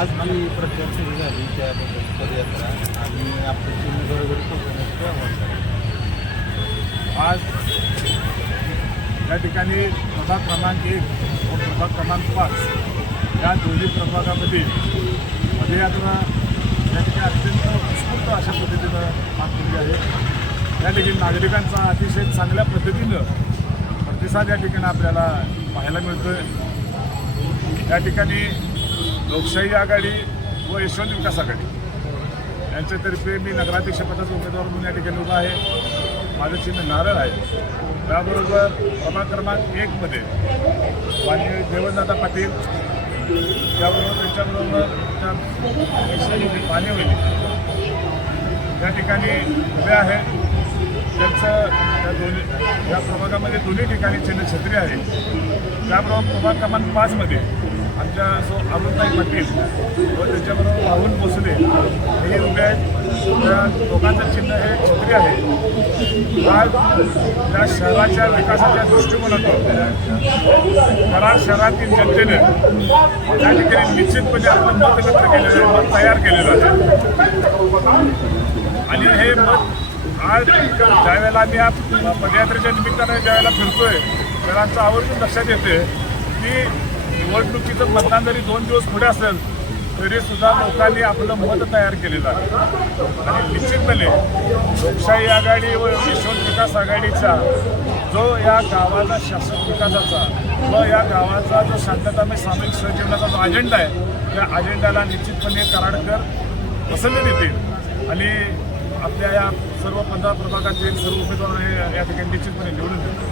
आज जी प्रक्रिया सुरू झाली त्याबद्दल पदयात्रा आणि आपलं चिन्ह घरोघरी पोहोचवण्याचं आव्हान आज या ठिकाणी प्रभाग क्रमांक एक व प्रभाग क्रमांक पाच या दोन्ही प्रभागामध्ये पदयात्रा या ठिकाणी अत्यंत उत्स्फूर्त अशा पद्धतीनं पार केली आहे. या ठिकाणी नागरिकांचा अतिशय चांगल्या पद्धतीनं प्रतिसाद या ठिकाणी आपल्याला पाहायला मिळतोय. या ठिकाणी लोकशाही आघाडी व यशवंत विकास आघाडी. यांच्यातर्फे मी नगराध्यक्ष पदाचा उमेदवार म्हणून या ठिकाणी उभा आहे. माझं चिन्ह नारळ आहे. त्याबरोबर प्रभाग क्रमांक एकमध्ये माननीय देवनदादा पाटील त्याबरोबर त्यांच्याबरोबर त्या पाणीवली ठिकाणी उभे आहेत त्यांचं त्या दोन्ही या प्रभागामध्ये दोन्ही ठिकाणी चिन्ह छत्री आहे त्याबरोबर प्रभाग क्रमांक पाचमध्ये आमच्या जो अरुणताई पाटील व त्याच्याबरोबर राहुल भोसले हे उभे आहेत. त्या दोघांचं चिन्ह हे छत्री आहे. आज या शहराच्या विकासाच्या दृष्टिकोनातून कराड शहरातील जनतेने त्या ठिकाणी निश्चितपणे आपलं मत व्यक्त केलेलं आहे मत तयार केलेलं आहे. आणि हे मत आज ज्यावेळेला आम्ही या पदयात्रेच्या निमित्ताने ज्यावेळेला फिरतोय त्यावेळेला आमचं आवर्जून लक्षात येते की निवडणुकीचं मतदान जरी दोन दिवस पुढे असेल तरी सुद्धा लोकांनी आपलं मत तयार केलेलं आहे. आणि निश्चितपणे लोकशाही आघाडी व यशवंत विकास आघाडीचा जो या गावाचा शासन विकासाचा व या गावाचा जो शांततामय सामाजिक सहजीवनाचा जो अजेंडा आहे त्या अजेंड्याला निश्चितपणे कराडकर पसंती देतील. आणि आपल्या या सर्व पंधरा प्रभागातील सर्व उमेदवार हे या ठिकाणी निश्चितपणे निवडून देतील.